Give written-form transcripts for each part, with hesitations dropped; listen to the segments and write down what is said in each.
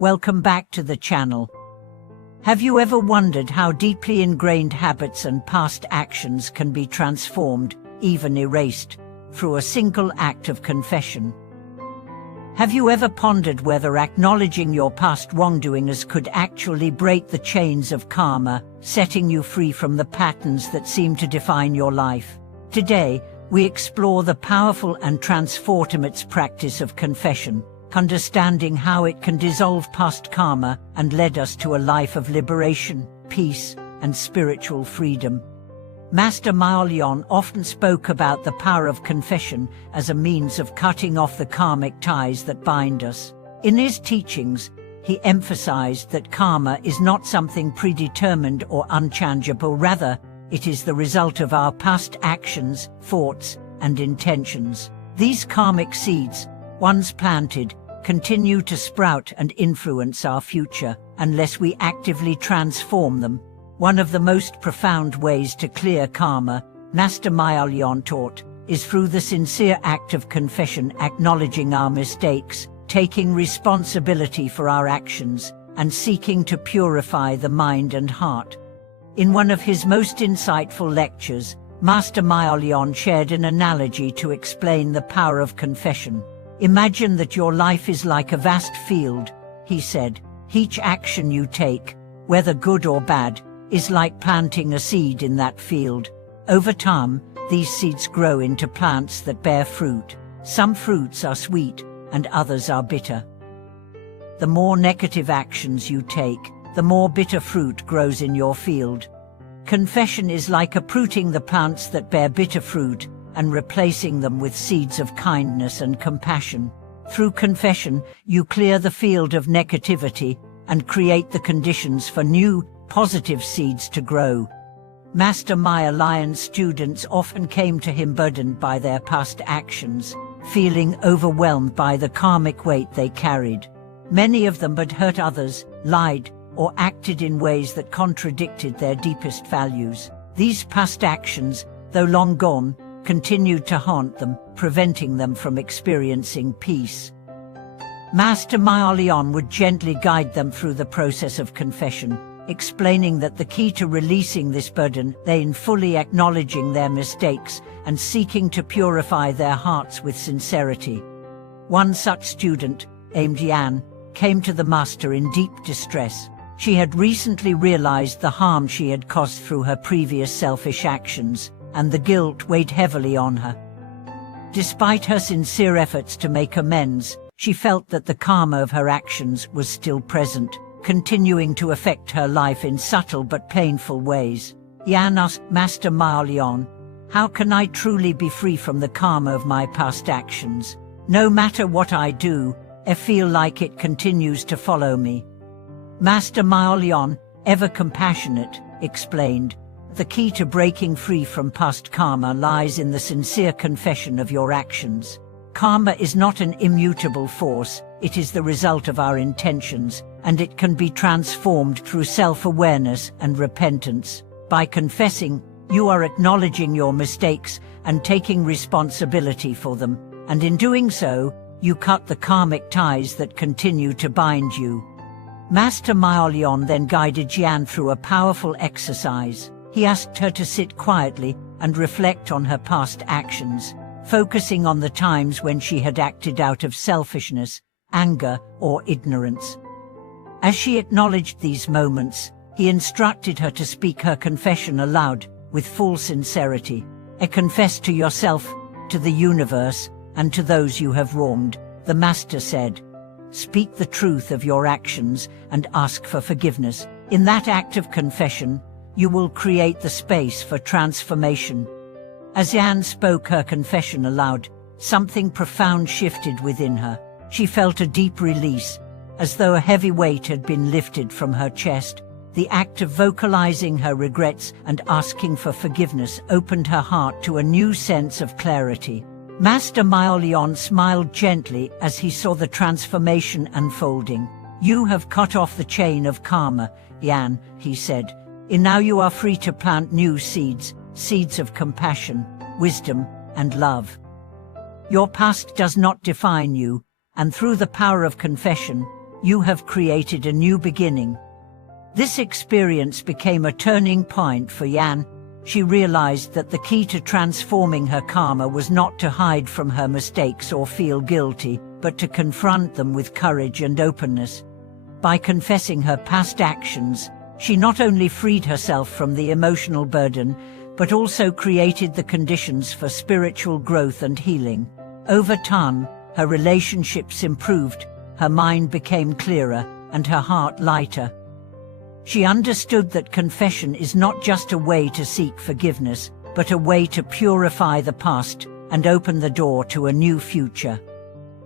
Welcome back to the channel. Have you ever wondered how deeply ingrained habits and past actions can be transformed, even erased, through a single act of confession? Have you ever pondered whether acknowledging your past wrongdoings could actually break the chains of karma, setting you free from the patterns that seem to define your life? Today, we explore the powerful and transformative practice of confession, understanding how it can dissolve past karma and lead us to a life of liberation, peace, and spiritual freedom. Master Myollyon often spoke about the power of confession as a means of cutting off the karmic ties that bind us. In his teachings, he emphasized that karma is not something predetermined or unchangeable, rather, it is the result of our past actions, thoughts, and intentions. These karmic seeds, once planted, continue to sprout and influence our future unless we actively transform them. One of the most profound ways to clear karma, Master Myollyon taught, is through the sincere act of confession, acknowledging our mistakes, taking responsibility for our actions, and seeking to purify the mind and heart. In one of his most insightful lectures, Master Myollyon shared an analogy to explain the power of confession. Imagine that your life is like a vast field, he said. Each action you take, whether good or bad, is like planting a seed in that field. Over time, these seeds grow into plants that bear fruit. Some fruits are sweet, and others are bitter. The more negative actions you take, the more bitter fruit grows in your field. Confession is like uprooting the plants that bear bitter fruit and replacing them with seeds of kindness and compassion. Through confession, you clear the field of negativity and create the conditions for new, positive seeds to grow. Master Myollon's students often came to him burdened by their past actions, feeling overwhelmed by the karmic weight they carried. Many of them had hurt others, lied, or acted in ways that contradicted their deepest values. These past actions, though long gone, continued to haunt them, preventing them from experiencing peace. Master Myollyon would gently guide them through the process of confession, explaining that the key to releasing this burden lay in fully acknowledging their mistakes and seeking to purify their hearts with sincerity. One such student, named Yan, came to the master in deep distress. She had recently realized the harm she had caused through her previous selfish actions, and the guilt weighed heavily on her. Despite her sincere efforts to make amends, she felt that the karma of her actions was still present, continuing to affect her life in subtle but painful ways. Yan asked Master Myollyon, "How can I truly be free from the karma of my past actions? No matter what I do, I feel like it continues to follow me." Master Myollyon, ever compassionate, explained, "The key to breaking free from past karma lies in the sincere confession of your actions. Karma is not an immutable force, it is the result of our intentions, and it can be transformed through self-awareness and repentance. By confessing, you are acknowledging your mistakes and taking responsibility for them, and in doing so, you cut the karmic ties that continue to bind you." Master Myollyon then guided Yan through a powerful exercise. He asked her to sit quietly and reflect on her past actions, focusing on the times when she had acted out of selfishness, anger, or ignorance. As she acknowledged these moments, he instructed her to speak her confession aloud, with full sincerity. "I confess to yourself, to the universe, and to those you have wronged," the master said. "Speak the truth of your actions and ask for forgiveness. In that act of confession, you will create the space for transformation." As Yan spoke her confession aloud, something profound shifted within her. She felt a deep release, as though a heavy weight had been lifted from her chest. The act of vocalizing her regrets and asking for forgiveness opened her heart to a new sense of clarity. Master Myollyon smiled gently as he saw the transformation unfolding. "You have cut off the chain of karma, Yan," he said. "And now you are free to plant new seeds, seeds of compassion, wisdom, and love. Your past does not define you, and through the power of confession, you have created a new beginning. This experience became a turning point for Yan. She realized that the key to transforming her karma was not to hide from her mistakes or feel guilty, but to confront them with courage and openness. By confessing her past actions, she not only freed herself from the emotional burden, but also created the conditions for spiritual growth and healing. Over time, her relationships improved, her mind became clearer, and her heart lighter. She understood that confession is not just a way to seek forgiveness, but a way to purify the past and open the door to a new future.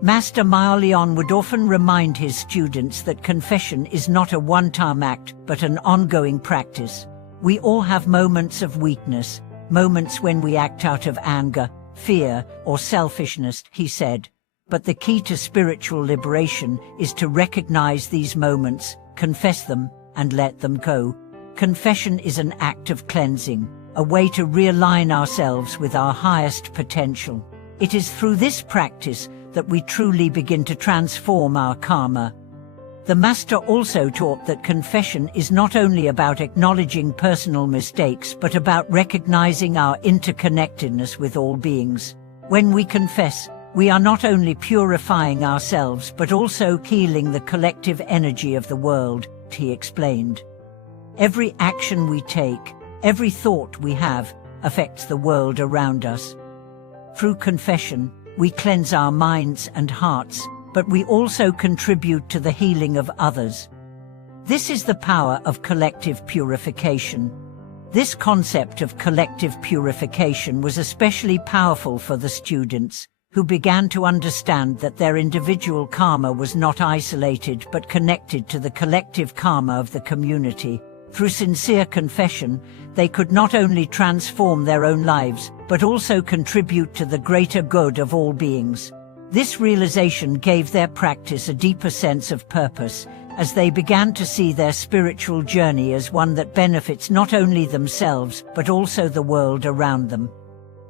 Master Maya Lian would often remind his students that confession is not a one-time act, but an ongoing practice. We all have moments of weakness, moments when we act out of anger, fear, or selfishness, he said. But the key to spiritual liberation is to recognize these moments, confess them, and let them go. Confession is an act of cleansing, a way to realign ourselves with our highest potential. It is through this practice that we truly begin to transform our karma. The Master also taught that confession is not only about acknowledging personal mistakes, but about recognizing our interconnectedness with all beings. When we confess, we are not only purifying ourselves but also healing the collective energy of the world, he explained. Every action we take, every thought we have, affects the world around us. Through confession, we cleanse our minds and hearts, but we also contribute to the healing of others. This is the power of collective purification. This concept of collective purification was especially powerful for the students, who began to understand that their individual karma was not isolated but connected to the collective karma of the community. Through sincere confession, they could not only transform their own lives, but also contribute to the greater good of all beings. This realization gave their practice a deeper sense of purpose, as they began to see their spiritual journey as one that benefits not only themselves, but also the world around them.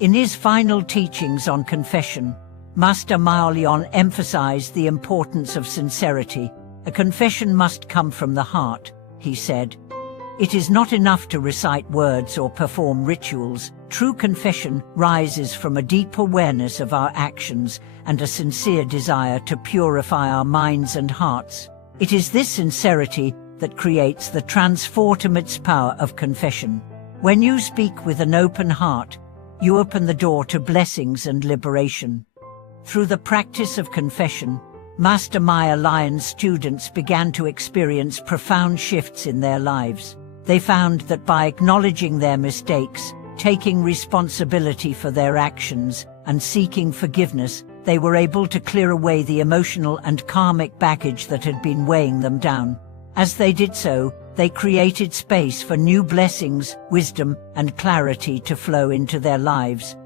In his final teachings on confession, Master Maya Lian emphasized the importance of sincerity. A confession must come from the heart, he said. It is not enough to recite words or perform rituals. True confession rises from a deep awareness of our actions and a sincere desire to purify our minds and hearts. It is this sincerity that creates the transformative power of confession. When you speak with an open heart, you open the door to blessings and liberation. Through the practice of confession, Master Maya Lian's students began to experience profound shifts in their lives. They found that by acknowledging their mistakes, taking responsibility for their actions, and seeking forgiveness, they were able to clear away the emotional and karmic baggage that had been weighing them down. As they did so, they created space for new blessings, wisdom, and clarity to flow into their lives.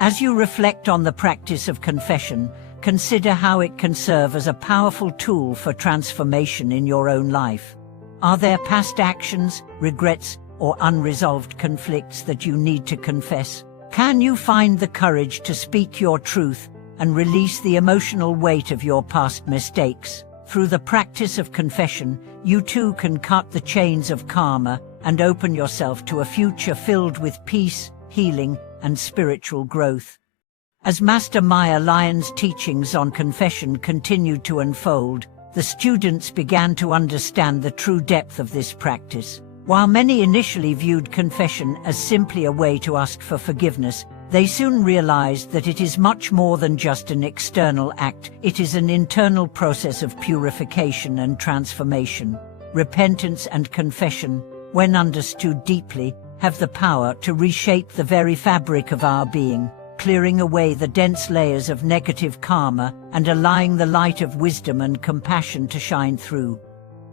As you reflect on the practice of confession, consider how it can serve as a powerful tool for transformation in your own life. Are there past actions, regrets, or unresolved conflicts that you need to confess? Can you find the courage to speak your truth and release the emotional weight of your past mistakes? Through the practice of confession, you too can cut the chains of karma and open yourself to a future filled with peace, healing, and spiritual growth. As Master Maya Lian's teachings on confession continued to unfold, the students began to understand the true depth of this practice. While many initially viewed confession as simply a way to ask for forgiveness, they soon realized that it is much more than just an external act. It is an internal process of purification and transformation. Repentance and confession, when understood deeply, have the power to reshape the very fabric of our being, clearing away the dense layers of negative karma and allowing the light of wisdom and compassion to shine through.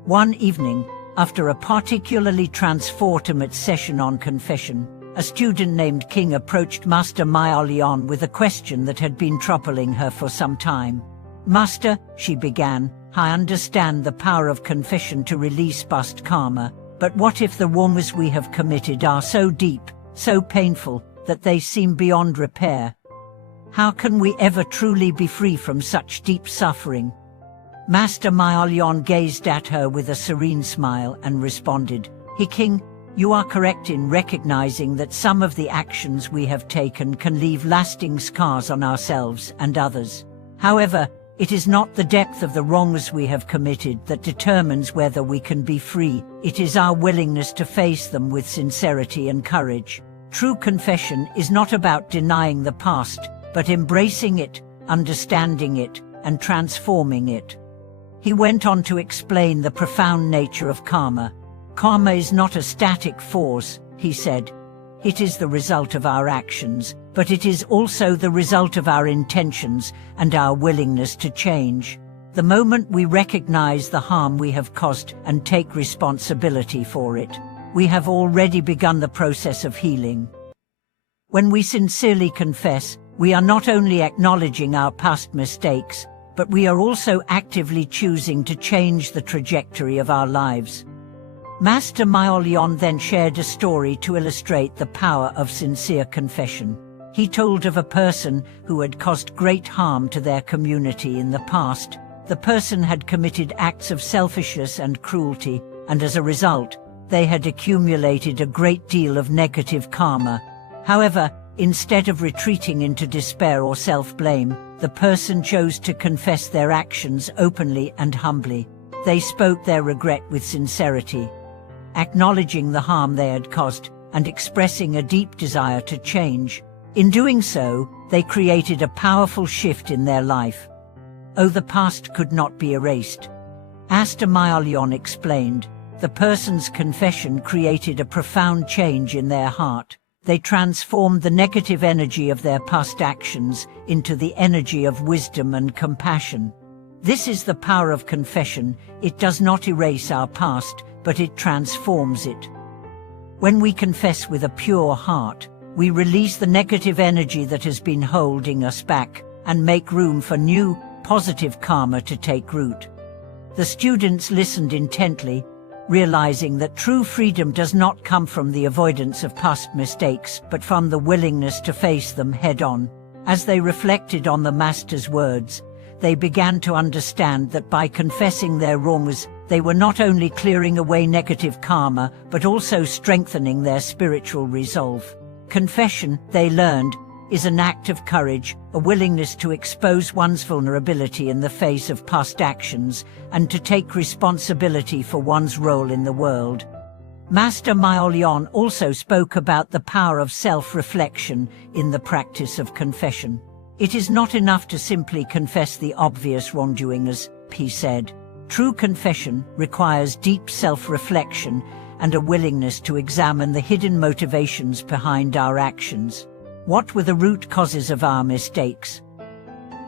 One evening, after a particularly transformative session on confession, a student named King approached Master Maya Lian with a question that had been troubling her for some time. "Master," she began, "I understand the power of confession to release past karma, but what if the wrongs we have committed are so deep, so painful, that they seem beyond repair? How can we ever truly be free from such deep suffering?" Master Myolyon gazed at her with a serene smile and responded, "King, you are correct in recognizing that some of the actions we have taken can leave lasting scars on ourselves and others. However, it is not the depth of the wrongs we have committed that determines whether we can be free. It is our willingness to face them with sincerity and courage. True confession is not about denying the past, but embracing it, understanding it, and transforming it." He went on to explain the profound nature of karma. "Karma is not a static force," he said. "It is the result of our actions, but it is also the result of our intentions and our willingness to change. The moment we recognize the harm we have caused and take responsibility for it, we have already begun the process of healing." When we sincerely confess, we are not only acknowledging our past mistakes, but we are also actively choosing to change the trajectory of our lives. Master Myolyon then shared a story to illustrate the power of sincere confession. He told of a person who had caused great harm to their community in the past. The person had committed acts of selfishness and cruelty, and as a result, they had accumulated a great deal of negative karma. However, instead of retreating into despair or self-blame, the person chose to confess their actions openly and humbly. They spoke their regret with sincerity, acknowledging the harm they had caused and expressing a deep desire to change. In doing so, they created a powerful shift in their life. "Oh, the past could not be erased," Master Myolyon explained. "The person's confession created a profound change in their heart. They transformed the negative energy of their past actions into the energy of wisdom and compassion. This is the power of confession. It does not erase our past, but it transforms it. When we confess with a pure heart, we release the negative energy that has been holding us back and make room for new, positive karma to take root." The students listened intently, realizing that true freedom does not come from the avoidance of past mistakes, but from the willingness to face them head-on. As they reflected on the Master's words, they began to understand that by confessing their wrongs, they were not only clearing away negative karma, but also strengthening their spiritual resolve. Confession, they learned, is an act of courage, a willingness to expose one's vulnerability in the face of past actions, and to take responsibility for one's role in the world. Master Myolyon also spoke about the power of self-reflection in the practice of confession. "It is not enough to simply confess the obvious wrongdoings," he said. "True confession requires deep self-reflection and a willingness to examine the hidden motivations behind our actions. What were the root causes of our mistakes?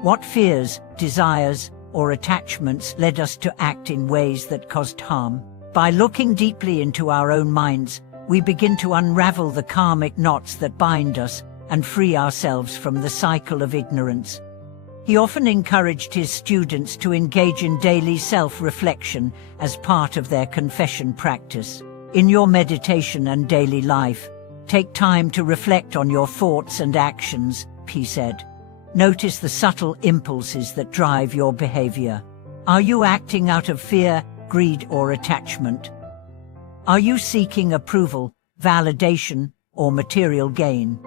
What fears, desires, or attachments led us to act in ways that caused harm? By looking deeply into our own minds, we begin to unravel the karmic knots that bind us and free ourselves from the cycle of ignorance." He often encouraged his students to engage in daily self-reflection as part of their confession practice. In your meditation and daily life, take time to reflect on your thoughts and actions, he said. Notice the subtle impulses that drive your behavior. Are you acting out of fear, greed, or attachment? Are you seeking approval, validation, or material gain?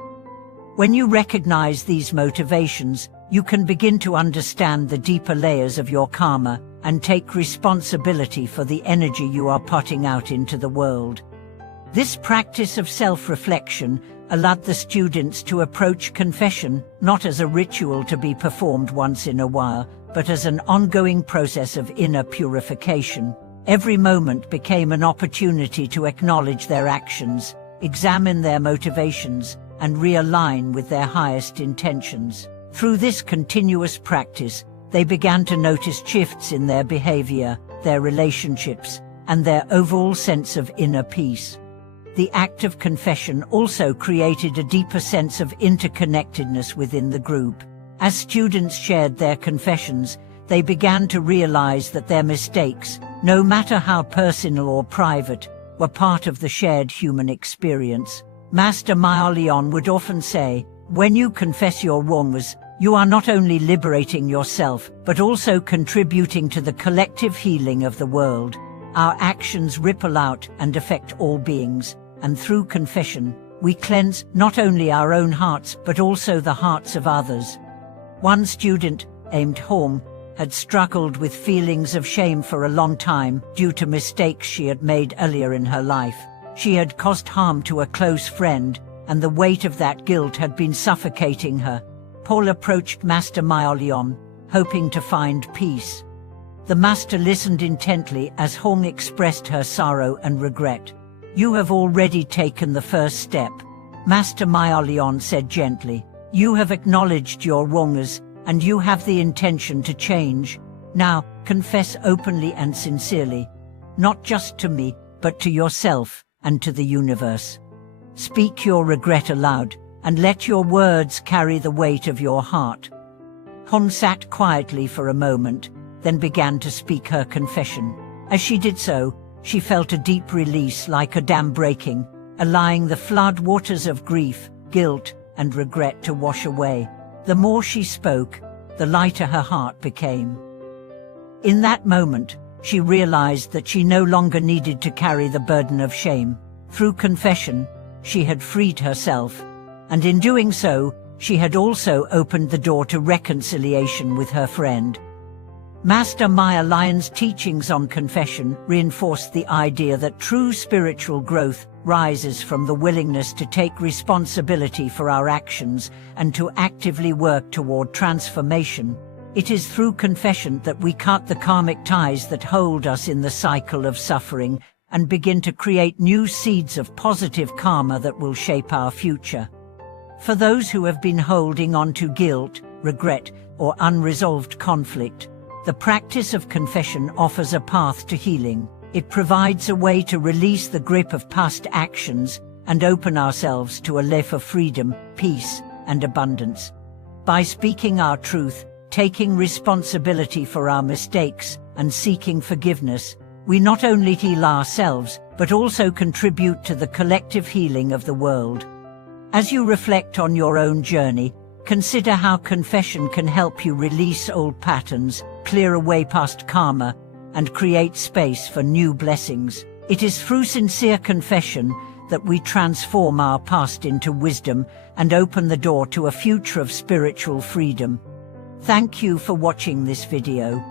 When you recognize these motivations, you can begin to understand the deeper layers of your karma and take responsibility for the energy you are putting out into the world. This practice of self-reflection allowed the students to approach confession not as a ritual to be performed once in a while, but as an ongoing process of inner purification. Every moment became an opportunity to acknowledge their actions, examine their motivations, and realign with their highest intentions. Through this continuous practice, they began to notice shifts in their behavior, their relationships, and their overall sense of inner peace. The act of confession also created a deeper sense of interconnectedness within the group. As students shared their confessions, they began to realize that their mistakes, no matter how personal or private, were part of the shared human experience. Master Myolyon would often say, "When you confess your wrongs, You are not only liberating yourself, but also contributing to the collective healing of the world. Our actions ripple out and affect all beings, and through confession, we cleanse not only our own hearts but also the hearts of others. One student, named Home, had struggled with feelings of shame for a long time due to mistakes she had made earlier in her life. She had caused harm to a close friend, and the weight of that guilt had been suffocating her. Paul approached Master Myoleon, hoping to find peace. The master listened intently as Hong expressed her sorrow and regret. "You have already taken the first step," Master Myoleon said gently. "You have acknowledged your wrongs, and you have the intention to change. Now, confess openly and sincerely, not just to me, but to yourself and to the universe. Speak your regret aloud, and let your words carry the weight of your heart." Hong sat quietly for a moment, then began to speak her confession. As she did so, she felt a deep release like a dam breaking, allowing the flood waters of grief, guilt, and regret to wash away. The more she spoke, the lighter her heart became. In that moment, she realized that she no longer needed to carry the burden of shame. Through confession, she had freed herself, and in doing so, she had also opened the door to reconciliation with her friend. Master Myolion's teachings on confession reinforced the idea that true spiritual growth rises from the willingness to take responsibility for our actions and to actively work toward transformation. It is through confession that we cut the karmic ties that hold us in the cycle of suffering and begin to create new seeds of positive karma that will shape our future. For those who have been holding on to guilt, regret, or unresolved conflict, the practice of confession offers a path to healing. It provides a way to release the grip of past actions and open ourselves to a life of freedom, peace, and abundance. By speaking our truth, taking responsibility for our mistakes, and seeking forgiveness, we not only heal ourselves, but also contribute to the collective healing of the world. As you reflect on your own journey, consider how confession can help you release old patterns, clear away past karma, and create space for new blessings. It is through sincere confession that we transform our past into wisdom and open the door to a future of spiritual freedom. Thank you for watching this video.